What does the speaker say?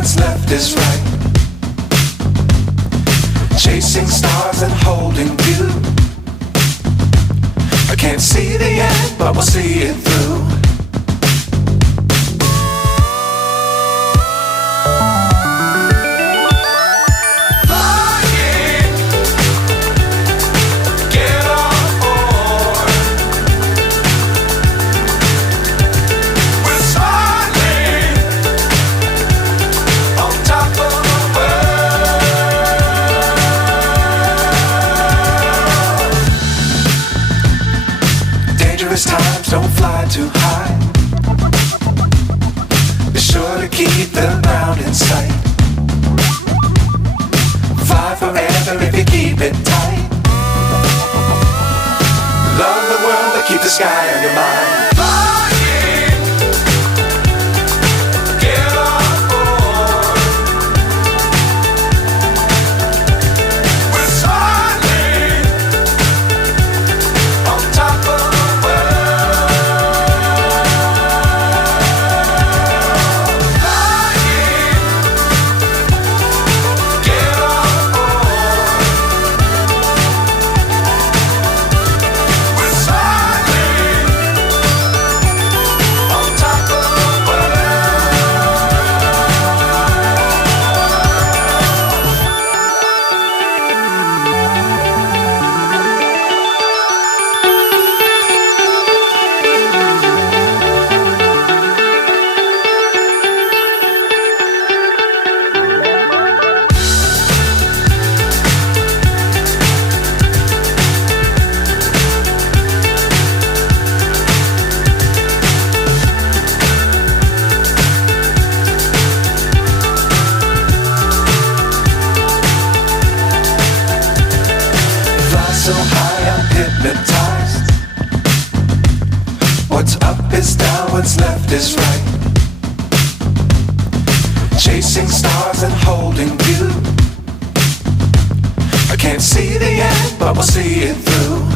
what's left is right. Chasing stars and holding you. I can't see the end, but we'll see it through. Times don't fly too high. Be sure to keep the ground in sight. Fly forever if you keep it tight. Love the world but keep the sky on your mind. So high I'm hypnotized. What's up is down, what's left is right. Chasing stars and holding you. I can't see the end, but we'll see it through.